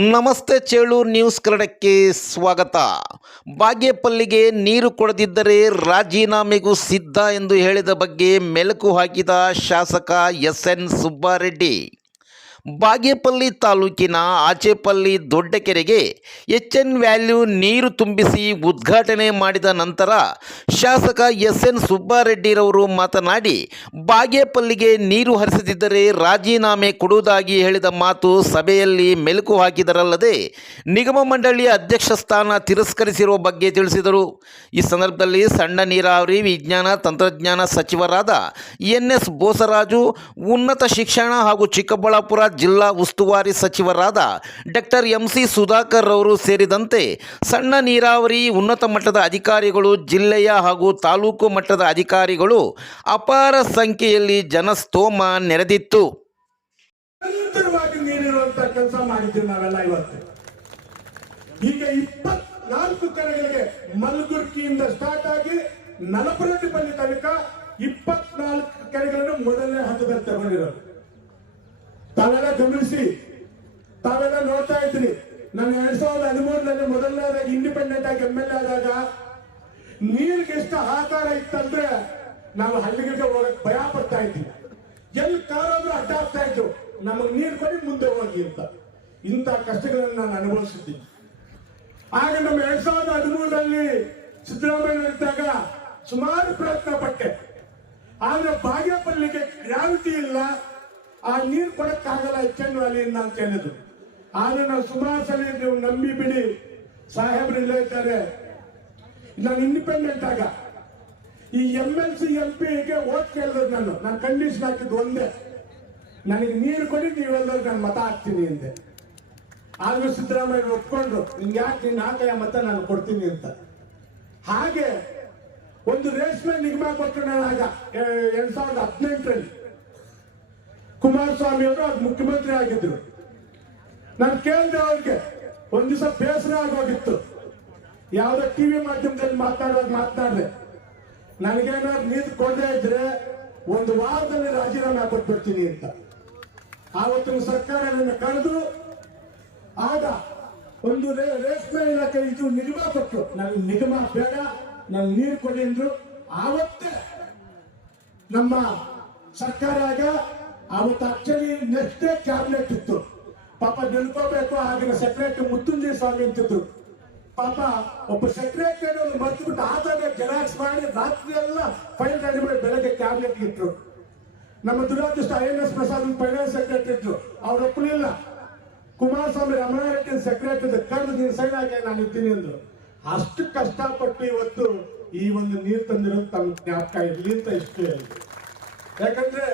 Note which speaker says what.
Speaker 1: ನಮಸ್ತೆ ಚೇಳು ನ್ಯೂಸ್ ಕನ್ನಡಕ್ಕೆ ಸ್ವಾಗತ. ಬಾಗೇಪಲ್ಲಿಗೆ ನೀರು ಕೊಡದಿದ್ದರೆ ರಾಜೀನಾಮೆಗೂ ಸಿದ್ಧ ಎಂದು ಹೇಳಿದ ಬಗ್ಗೆ ಮೆಲುಕು ಹಾಕಿದ ಶಾಸಕ ಎಸ್ ಎನ್ ಸುಬ್ಬಾರೆಡ್ಡಿ. ಬಾಗೇಪಲ್ಲಿ ತಾಲೂಕಿನ ಆಚೆಪಲ್ಲಿ ದೊಡ್ಡಕೆರೆಗೆ ಎಚ್ ಎನ್ ವ್ಯಾಲ್ಯೂ ನೀರು ತುಂಬಿಸಿ ಉದ್ಘಾಟನೆ ಮಾಡಿದ ನಂತರ ಶಾಸಕ ಎಸ್ ಎನ್ ಸುಬ್ಬಾರೆಡ್ಡಿರವರು ಮಾತನಾಡಿ, ಬಾಗೇಪಲ್ಲಿಗೆ ನೀರು ಹರಿಸದಿದ್ದರೆ ರಾಜೀನಾಮೆ ಕೊಡುವುದಾಗಿ ಹೇಳಿದ ಮಾತು ಸಭೆಯಲ್ಲಿ ಮೆಲುಕು ಹಾಕಿದರಲ್ಲದೆ ನಿಗಮ ಮಂಡಳಿಯ ಅಧ್ಯಕ್ಷ ಸ್ಥಾನ ತಿರಸ್ಕರಿಸಿರುವ ಬಗ್ಗೆ ತಿಳಿಸಿದರು. ಈ ಸಂದರ್ಭದಲ್ಲಿ ಸಣ್ಣ ನೀರಾವರಿ ವಿಜ್ಞಾನ ತಂತ್ರಜ್ಞಾನ ಸಚಿವರಾದ ಎನ್ ಎಸ್ ಬೋಸರಾಜು, ಉನ್ನತ ಶಿಕ್ಷಣ ಹಾಗೂ ಚಿಕ್ಕಬಳ್ಳಾಪುರ ಜಿಲ್ಲಾ ಉಸ್ತುವಾರಿ ಸಚಿವರಾದ ಡಾಕ್ಟರ್ ಎಂ ಸಿ ಸುಧಾಕರ್ ಅವರು ಸೇರಿದಂತೆ ಸಣ್ಣ ನೀರಾವರಿ ಉನ್ನತ ಮಟ್ಟದ ಅಧಿಕಾರಿಗಳು, ಜಿಲ್ಲೆಯ ಹಾಗೂ ತಾಲೂಕು ಮಟ್ಟದ ಅಧಿಕಾರಿಗಳು ಅಪಾರ ಸಂಖ್ಯೆಯಲ್ಲಿ ಜನಸ್ತೋಮ ನೆರೆದಿತ್ತು.
Speaker 2: ಇಪ್ಪತ್ನಾಲ್ಕು ಕೆರೆಗಳಿಗೆ ಸ್ಟಾರ್ಟ್ ಆಗಿ ನಲಪರಟ್ಟಿಪಲ್ಲಿ ತನಕ ಇಪ್ಪತ್ನಾಲ್ಕು ಕೆರೆಗಳನ್ನು ಮೊದಲನೇ ಹಂತದಲ್ಲಿ ತಗೊಂಡಿರೋದು. ತಾವೆಲ್ಲ ಗಮನಿಸಿ ತಾವೆಲ್ಲ ನೋಡ್ತಾ ಇದ್ರಿ. ನಾನು ಎರಡ್ ಸಾವಿರದ ಹದಿಮೂರರಲ್ಲಿ ಮೊದಲನೇದಾಗ ಇಂಡಿಪೆಂಡೆಂಟ್ ಆಗಿ ಎಂ ಎಲ್ ಎ ಆದಾಗ ನೀರಿಗೆ ಎಷ್ಟು ಆಕಾರ ಇತ್ತಂದ್ರೆ ನಾವು ಹಳ್ಳಿಗಳಿಗೆ ಹೋಗಕ್ ಭಯ ಪಡ್ತಾ ಇದ್ವಿ. ಎಲ್ಲಿ ಕಾರಾದ್ರೂ ಅಡ್ಡ ಆಗ್ತಾ ಇತ್ತು. ನಮಗ್ ನೀರು ಕೊಡಿ, ಮುಂದೆ ಹೋಗಿ ಅಂತ. ಇಂಥ ಕಷ್ಟಗಳನ್ನು ನಾನು ಅನುಭವಿಸಿದ್ದೀನಿ. ಆಗ ನಮ್ಮ ಎರಡ್ ಸಾವಿರದ ಹದಿಮೂರರಲ್ಲಿ ಸಿದ್ದರಾಮಯ್ಯ ಇದ್ದಾಗ ಸುಮಾರು ಪ್ರಯತ್ನ ಪಟ್ಟೆ. ಆದ್ರೆ ಬಾಗೇಪಲ್ಲಿಗೆ ಗ್ರಾವಿಟಿ ಇಲ್ಲ. ಆ ನೀರು ಕೊಡಕ್ಕಾಗಲ್ಲ ಎಚ್ ಅಲ್ಲಿಂದ ಅಂತ ಹೇಳಿದ್ರು. ಆದ್ರೆ ನಾವು ಸಲ ನೀವು ನಂಬಿ ಬಿಡಿ. ಸಾಹೇಬ್ರು ಇಲ್ಲ ಇದ್ದಾರೆ. ನಾನು ಇಂಡಿಪೆಂಡೆಂಟ್ ಆಗ. ಈ ಎಂ ಎಲ್ ಸಿ ಎಂ ಪಿಗೆ ಓಟ್ ಕೇಳಿದ್ರು ನಾನು. ನಾನು ಕಂಡೀಷನ್ ಹಾಕಿದ್ದು ಒಂದೇ. ನನಗೆ ನೀರು ಕೊಡಿ ನೀವೆಲ್ಲರೂ ನಾನು ಮತ ಹಾಕ್ತೀನಿ ಅಂದೆ. ಆದ್ರೂ ಸಿದ್ದರಾಮಯ್ಯ ಒಪ್ಕೊಂಡ್ರು, ನಿಂಗೆ ಯಾಕೆ ಹಾಕಯ್ಯ ಮತ ನಾನು ಕೊಡ್ತೀನಿ ಅಂತ. ಹಾಗೆ ಒಂದು ರೇಷ್ಮೆ ನಿಗಮ ಕೊಟ್ಟರು ನಾನು ಆಗ ಎರಡ್ ಸಾವಿರದ ಹದಿನೆಂಟರಲ್ಲಿ. ಕುಮಾರಸ್ವಾಮಿ ಅವರು ಅದು ಮುಖ್ಯಮಂತ್ರಿ ಆಗಿದ್ರು. ನಾನು ಕೇಳಿದೆ ಅವ್ರಿಗೆ, ಒಂದ್ ದಿವಸ ಬೇಸರ ಆಗೋಗಿತ್ತು. ಯಾವ್ದೋ ಟಿವಿ ಮಾಧ್ಯಮದಲ್ಲಿ ಮಾತಾಡುವಾಗ ಮಾತನಾಡಿದೆ ನನಗೇನಾದ್ರು ನೀರು ಕೊಡದೇ ಇದ್ರೆ ಒಂದು ವಾರದಲ್ಲಿ ರಾಜೀನಾಮೆ ಕೊಟ್ಬಿಡ್ತೀನಿ ಅಂತ. ಆವತ್ತಿನ ಸರ್ಕಾರ ನನ್ನ ಕರೆದು, ಆಗ ಒಂದು ರೇಷ್ಮೆ ಇಲಾಖೆ ಇದು ನಿಗಮ ಕೊಟ್ಟರು ನನಗೆ ನಿಗಮ ಬೇಡ, ನನ್ ನೀರು ಕೊಡಿ ಅಂದ್ರು. ಆವತ್ತೇ ನಮ್ಮ ಸರ್ಕಾರ ಆಗ ಅವತ್ತು ಆಕ್ಚುಲಿ ನೆಕ್ಸ್ಟ್ ಡೇ ಕ್ಯಾಬಿನೆಟ್ ಇತ್ತು. ಪಾಪ ನಿಲ್ಕೋಬೇಕು ಆಗಿನ ಸೆಕ್ರೆಟರಿ ಮುತ್ತುಂಜಿ ಸ್ವಾಮಿ ಅಂತಿದ್ರು. ಪಾಪ ಒಬ್ಬ ಸೆಕ್ರೆಟರಿ ಮರ್ತುಬಿಟ್ಟು ಬಿಟ್ಟು ಆದಾಗ ಜೆರಾಕ್ಸ್ ಮಾಡಿ ರಾತ್ರಿ ಎಲ್ಲ ಫೈಲ್ ರೆಡಿ ಬೆಳಗ್ಗೆ ಕ್ಯಾಬಿನೆಟ್ ಇಟ್ರು. ನಮ್ಮ ದುರಾದೃಷ್ಟ I N S Prasad finance secretary ಇದ್ರು. ಅವ್ರು ಒಪ್ಪಲಿಲ್ಲ ಕುಮಾರಸ್ವಾಮಿ ರಮಣಾರೆಡ್ಡಿ ಸೆಕ್ರೆಟರಿ ಕರೆದು ನೀನು ಸೈನ್ ಆಗಿ, ನಾನು ಇದ್ದೀನಿ ಅಂದ್ರು. ಅಷ್ಟು ಕಷ್ಟಪಟ್ಟು ಇವತ್ತು ಈ ಒಂದು ನೀರು ತಂದಿರೋದು ತಮ್ಮ ಜ್ಞಾಪಕ ಇರ್ಲಿ ಅಂತ ಇಷ್ಟು. ಯಾಕಂದ್ರೆ